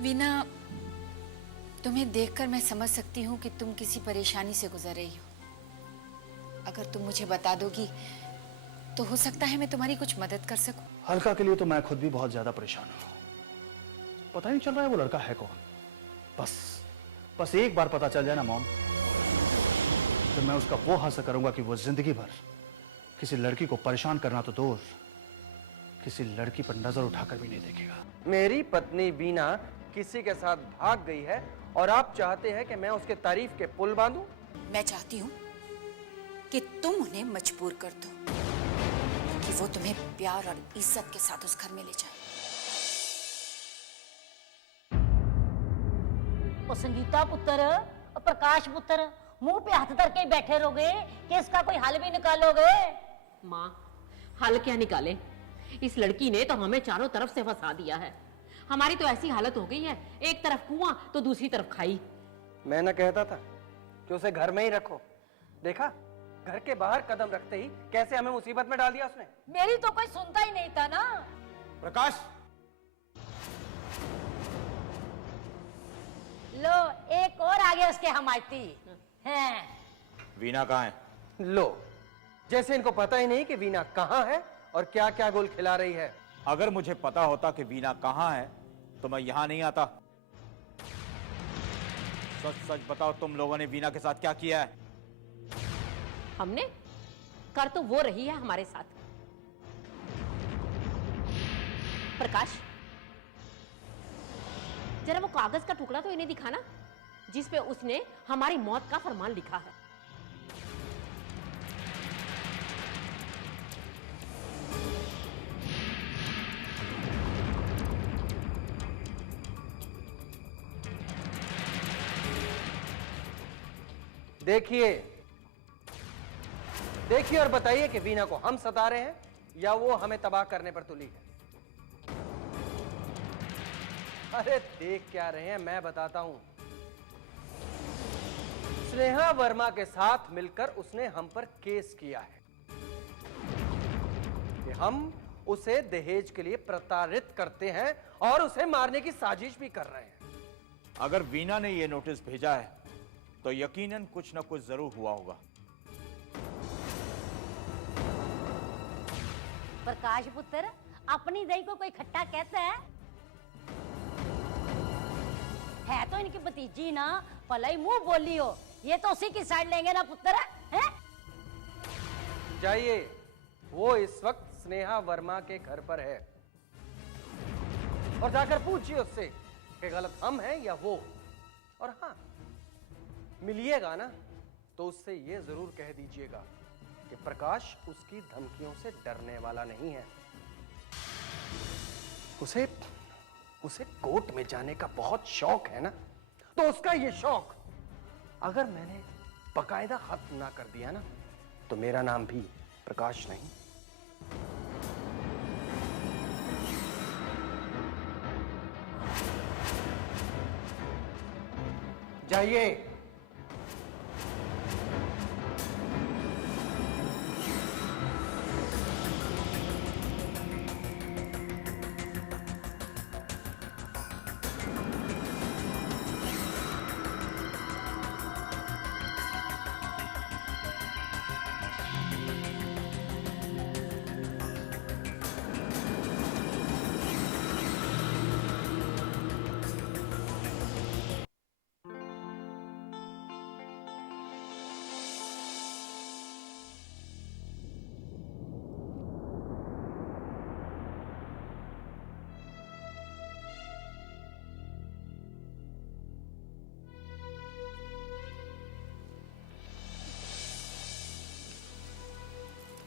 वीना, तुम्हें देखकर मैं समझ सकती हूँ कि तुम किसी परेशानी से गुजर रही हो। अगर तुम मुझे बता दोगी तो हो सकता है मैं तुम्हारी कुछ मदद कर सकूं। हल्का के लिए तो मैं खुद भी बहुत ज्यादा परेशान हूं। पता नहीं चल रहा है वो लड़का है कौन। बस एक बार पता चल जाए ना मॉम, तो मैं उसका वो हासिल करूंगा कि वो जिंदगी भर किसी लड़की को परेशान करना तो दूर, किसी लड़की पर नजर उठाकर भी नहीं देखेगा। मेरी पत्नी वीना किसी के साथ भाग गई है और आप चाहते हैं कि मैं उसके तारीफ के पुल बांधूं? मैं चाहती हूँ कि तुम उन्हें मजबूर कर दो कि वो तुम्हें प्यार और इज्जत के साथ उस घर में ले जाए। ओ संगीता पुत्र, ओ प्रकाश पुत्र, मुंह पे हाथ धर के बैठे रहोगे कि इसका कोई हल भी निकालोगे? माँ, हल क्या निकाले? इस लड़की ने तो हमें चारों तरफ से फंसा दिया है। हमारी तो ऐसी हालत हो गई है, एक तरफ कुआं तो दूसरी तरफ खाई। मैं ना कहता था कि उसे घर में ही रखो। देखा, घर के बाहर कदम रखते ही कैसे हमें मुसीबत में डाल दिया उसने। मेरी तो कोई सुनता ही नहीं था ना। प्रकाश, लो एक और आगे उसके हमायती हैं। वीना कहाँ है? लो, जैसे इनको पता ही नहीं कि वीना कहाँ है और क्या क्या गोल खिला रही है। अगर मुझे पता होता कि वीना कहाँ है तो मैं यहां नहीं आता। सच सच बताओ, तुम लोगों ने वीना के साथ क्या किया है? हमने कर तो वो रही है हमारे साथ। प्रकाश, जरा वो कागज का टुकड़ा तो इन्हें दिखाना जिस पे उसने हमारी मौत का फरमान लिखा है। देखिए देखिए और बताइए कि वीना को हम सता रहे हैं या वो हमें तबाह करने पर तुली है। अरे देख क्या रहे हैं, मैं बताता हूं। स्नेहा वर्मा के साथ मिलकर उसने हम पर केस किया है कि हम उसे दहेज के लिए प्रताड़ित करते हैं और उसे मारने की साजिश भी कर रहे हैं। अगर वीना ने यह नोटिस भेजा है तो यकीनन कुछ ना कुछ जरूर हुआ होगा। प्रकाश पुत्र, अपनी दही को कोई खट्टा कहता है तो इनकी भतीजी ना, भला ही मुंह बोली हो। ये तो उसी की साइड लेंगे ना पुत्र, है? जाइए, वो इस वक्त स्नेहा वर्मा के घर पर है और जाकर पूछिए उससे कि गलत हम हैं या वो। और हाँ, मिलिएगा ना तो उससे ये जरूर कह दीजिएगा कि प्रकाश उसकी धमकियों से डरने वाला नहीं है। उसे कोर्ट में जाने का बहुत शौक है ना, तो उसका ये शौक अगर मैंने बकायदा खत्म ना कर दिया ना तो मेरा नाम भी प्रकाश नहीं। जाइए।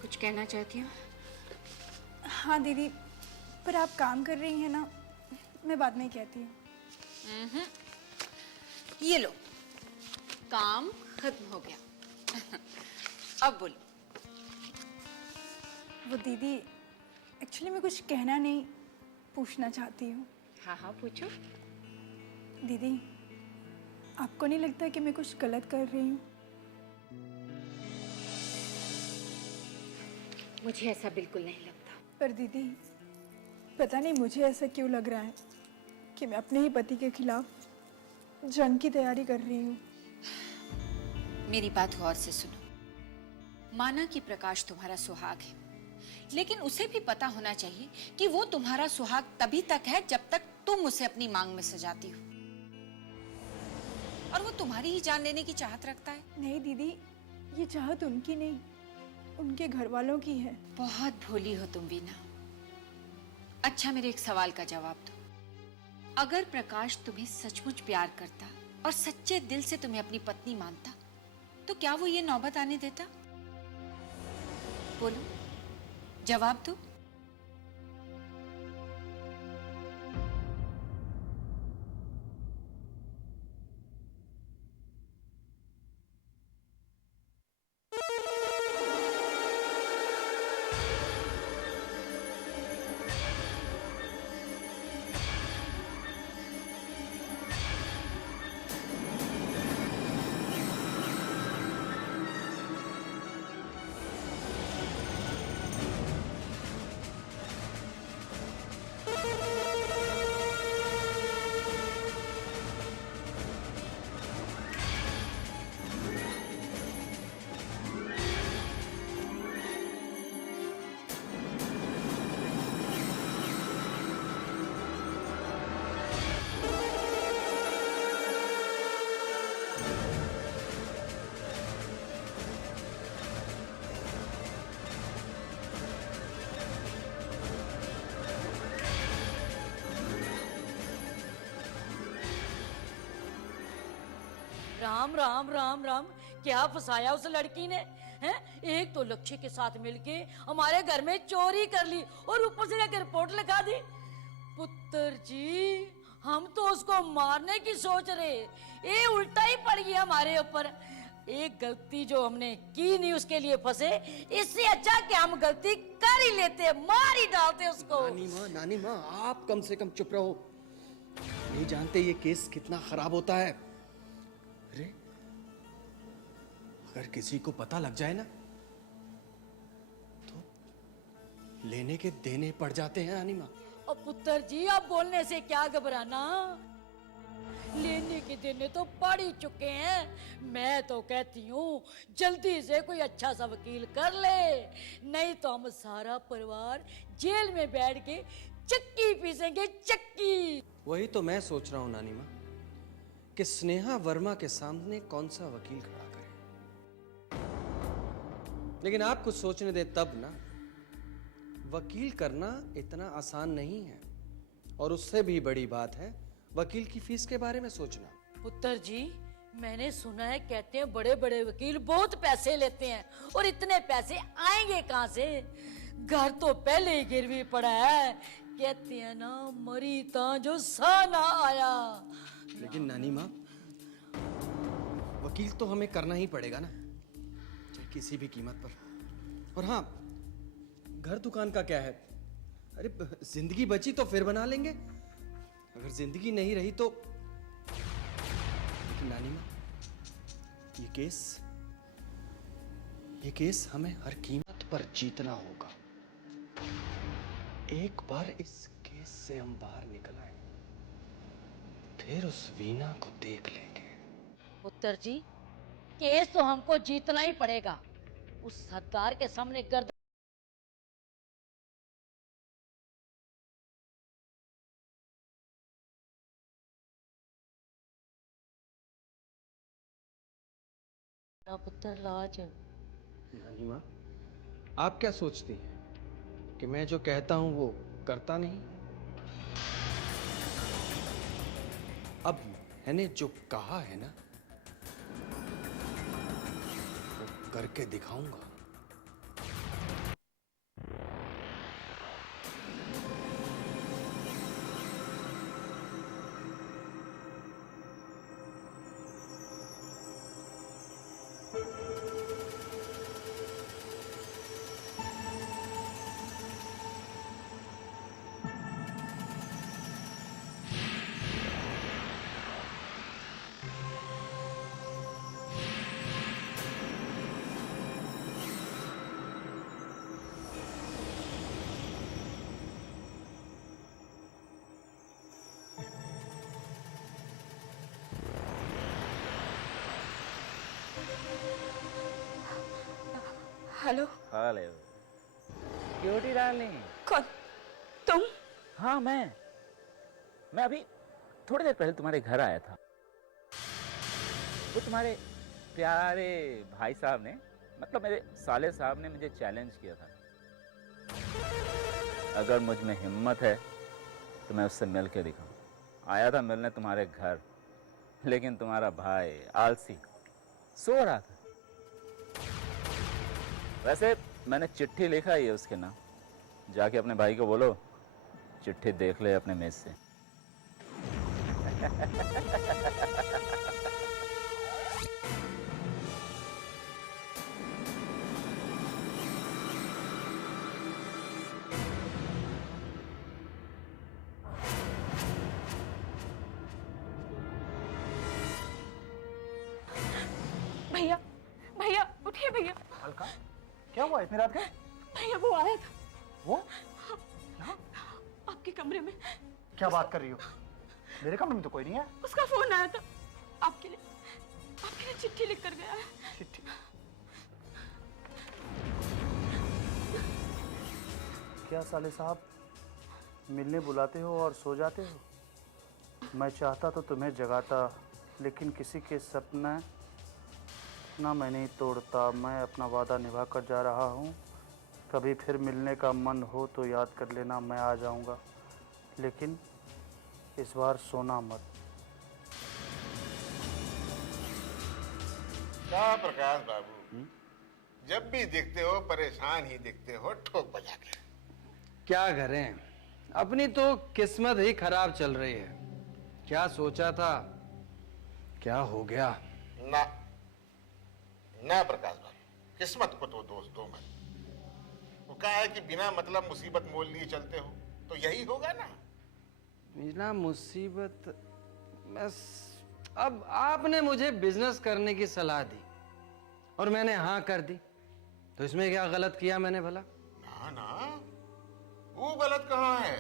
कुछ कहना चाहती हूँ? हाँ दीदी, पर आप काम कर रही हैं ना, मैं बाद में कहती हूँ। ये लो, काम खत्म हो गया। अब बोलो। वो दीदी, एक्चुअली मैं कुछ कहना नहीं, पूछना चाहती हूँ। हाँ हाँ पूछो। दीदी, आपको नहीं लगता कि मैं कुछ गलत कर रही हूँ? मुझे ऐसा बिल्कुल नहीं लगता। पर दीदी, पता नहीं मुझे ऐसा क्यों लग रहा है कि मैं अपने ही पति के खिलाफ जंग की तैयारी कर रही हूँ। मेरी बात गौर से सुनो। माना कि प्रकाश तुम्हारा सुहाग है, लेकिन उसे भी पता होना चाहिए कि वो तुम्हारा सुहाग तभी तक है जब तक तुम उसे अपनी मांग में सजाती हो, और वो तुम्हारी ही जान लेने की चाहत रखता है। नहीं दीदी, ये चाहत उनकी नहीं, उनके घर वालों की है। बहुत भोली हो तुम वीना। अच्छा, मेरे एक सवाल का जवाब दो। अगर प्रकाश तुम्हें सचमुच प्यार करता और सच्चे दिल से तुम्हें अपनी पत्नी मानता, तो क्या वो ये नौबत आने देता? बोलो, जवाब दो। राम राम राम राम, क्या फंसाया उस लड़की ने हैं? एक तो लक्ष्य के साथ मिलके हमारे घर में चोरी कर ली और ऊपर से जाकर रिपोर्ट लिखा दी। पुत्र जी, हम तो उसको मारने की सोच रहे, ये उल्टा ही पड़ गया हमारे ऊपर। एक गलती जो हमने की नहीं उसके लिए फंसे, इससे अच्छा कि हम गलती कर ही लेते, मार ही डालते उसको। नानी माँ, आप कम से कम चुप रहो। नहीं जानते ये केस कितना खराब होता है। अरे, अगर किसी को पता लग जाए ना, तो लेने के देने पड़ जाते हैं नानी माँ। और पुत्र जी, आप बोलने से क्या घबराना, लेने के देने तो पड़ ही चुके हैं। मैं तो कहती हूँ जल्दी से कोई अच्छा सा वकील कर ले, नहीं तो हम सारा परिवार जेल में बैठ के चक्की पीसेंगे, चक्की। वही तो मैं सोच रहा हूँ नानी माँ, कि स्नेहा वर्मा के सामने कौन सा वकील खड़ा करे। लेकिन आप कुछ सोचने दे तब ना। वकील करना इतना आसान नहीं है, और उससे भी बड़ी बात है वकील की फीस के बारे में सोचना। पुत्र जी, मैंने सुना है, कहते हैं बड़े बड़े वकील बहुत पैसे लेते हैं, और इतने पैसे आएंगे कहाँ से? घर तो पहले ही गिरवी पड़ा है। कहते हैं ना, मरी ता जो सा ना आया। लेकिन नानी माँ, वकील तो हमें करना ही पड़ेगा ना, चाहे किसी भी कीमत पर। और हाँ, घर दुकान का क्या है? अरे, जिंदगी बची तो फिर बना लेंगे, अगर जिंदगी नहीं रही तो। लेकिन नानी माँ, ये केस हमें हर कीमत पर जीतना होगा। एक बार इस केस से हम बाहर निकल आए, फिर उस वीना को देख लेंगे। पुत्र जी, केस तो हमको जीतना ही पड़ेगा। उस सरदार के सामने गर्द पुत्र राज। नानी माँ, आप क्या सोचती हैं कि मैं जो कहता हूं वो करता नहीं? अब मैंने जो कहा है ना, वो करके दिखाऊंगा। हेलो। Hello cutie darling. कौन? तुम? हाँ मैं अभी थोड़ी देर पहले तुम्हारे घर आया था। वो तुम्हारे प्यारे भाई साहब ने, मतलब मेरे साले साहब ने मुझे चैलेंज किया था। अगर मुझ में हिम्मत है तो मैं उससे मिल के दिखाऊं। आया था मिलने तुम्हारे घर, लेकिन तुम्हारा भाई आलसी सो रहा था। वैसे मैंने चिट्ठी लिखा ही है उसके नाम, जाके अपने भाई को बोलो चिट्ठी देख ले अपने मेज से। भैया, भैया उठिए भैया। अलका, क्या हुआ इतनी रात को? भैया वो आया था। वो? आपके कमरे में। क्या बात कर रही हो? मेरे कमरे में तो कोई नहीं है। उसका फोन आया था। आपके लिए चिट्ठी लिख कर गया है। चिट्ठी? क्या साले साहब मिलने बुलाते हो और सो जाते हो? मैं चाहता तो तुम्हें जगाता, लेकिन किसी के सपना ना मैं नहीं तोड़ता। मैं अपना वादा निभा कर जा रहा हूँ। कभी फिर मिलने का मन हो तो याद कर लेना, मैं आ जाऊँगा, लेकिन इस बार सोना मत। क्या प्रकाश बाबू, जब भी दिखते हो परेशान ही दिखते हो, ठोक बजा के। क्या करें, अपनी तो किस्मत ही खराब चल रही है। क्या सोचा था, क्या हो गया। ना ना प्रकाश बाबू, किस्मत को तो दोष दो मत। वो कहा है कि बिना मतलब मुसीबत मोल लिए चलते हो, तो यही होगा ना। बिना मुसीबत, बस अब आपने मुझे बिजनेस करने की सलाह दी और मैंने हाँ कर दी, तो इसमें क्या गलत किया मैंने भला? ना ना, वो गलत कहाँ है,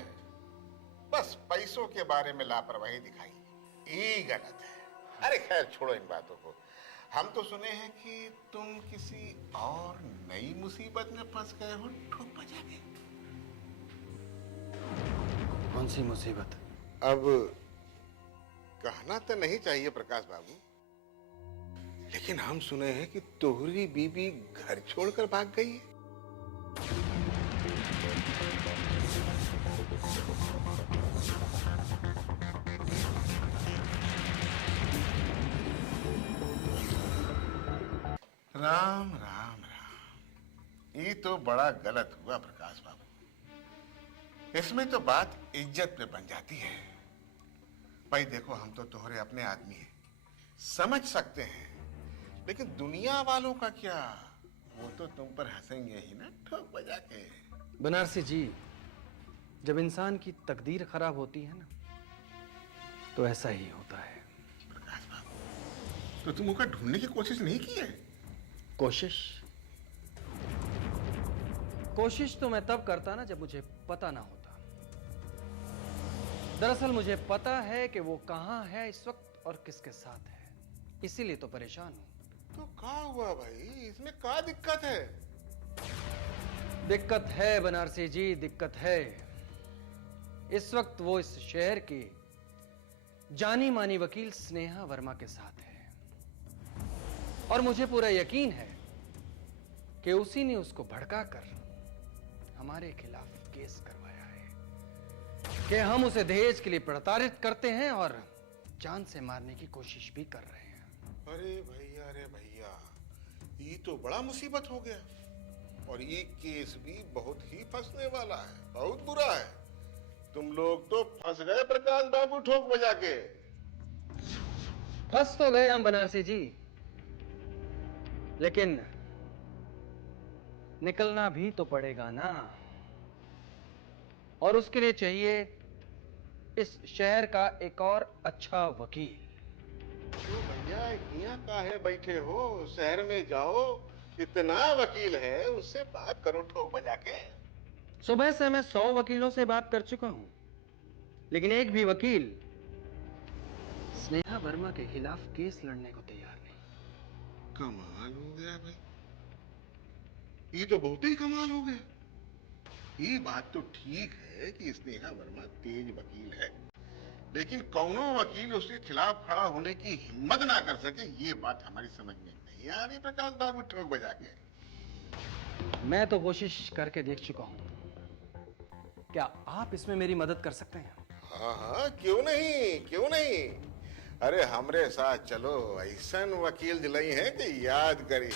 बस पैसों के बारे में लापरवाही दिखाई, ये गलत है। अरे खैर छोड़ो इन बातों को। हम तो सुने हैं कि तुम किसी और नई मुसीबत में फंस गए हो, ठोक बजा के। कौन सी मुसीबत? अब कहना तो नहीं चाहिए प्रकाश बाबू, लेकिन हम सुने हैं कि तोहरी बीबी घर छोड़कर भाग गई है। राम राम राम, ये तो बड़ा गलत हुआ प्रकाश बाबू। इसमें तो बात इज्जत पे बन जाती है। भाई देखो, हम तो तुम्हारे अपने आदमी हैं, समझ सकते हैं, लेकिन दुनिया वालों का क्या, वो तो तुम पर हंसेंगे ही ना, ठोक बजा के। बनारसी जी, जब इंसान की तकदीर खराब होती है ना, तो ऐसा ही होता है। प्रकाश बाबू, तो तुम उनका ढूंढने की कोशिश नहीं की है? कोशिश तो मैं तब करता ना जब मुझे पता ना होता। दरअसल मुझे पता है कि वो कहां है इस वक्त और किसके साथ है, इसीलिए तो परेशान हूं। तो क्या हुआ भाई, इसमें क्या दिक्कत है? दिक्कत है बनारसी जी, दिक्कत है। इस वक्त वो इस शहर की जानी मानी वकील स्नेहा वर्मा के साथ है, और मुझे पूरा यकीन है कि उसी ने उसको भड़काकर हमारे खिलाफ केस करवाया है कि हम उसे दहेज के लिए प्रताड़ित करते हैं और जान से मारने की कोशिश भी कर रहे हैं। अरे भैया, ये तो बड़ा मुसीबत हो गया, और ये केस भी बहुत ही फंसने वाला है, बहुत बुरा है। तुम लोग तो फंस गए प्रकाश बाबू, ठोक बजा के। फंस तो गए हम बनारसी जी, लेकिन निकलना भी तो पड़ेगा ना, और उसके लिए चाहिए इस शहर का एक और अच्छा वकील। तो भैया यहाँ काहे बैठे हो, शहर में जाओ, इतना वकील है, उससे बात करो ठोक बजा के। सुबह से मैं 100 वकीलों से बात कर चुका हूं, लेकिन एक भी वकील स्नेहा वर्मा के खिलाफ केस लड़ने को तैयार नहीं। कमाल हो गया भाई। ये तो बहुत ही कमाल हो गया। ये बात तो ठीक है कि स्नेहा वर्मा तेज वकील है, लेकिन कौनो वकील उसके खिलाफ खड़ा होने की हिम्मत ना कर सके, ये बात हमारी समझ में नहीं आ रही प्रकाश बाबू ठोक बजा के। मैं तो कोशिश करके देख चुका हूं, क्या आप इसमें मेरी मदद कर सकते हैं? हाँ हाँ, क्यों नहीं, क्यों नहीं। अरे हमरे साथ चलो, ऐसा वकील दिलाई है कि याद करी।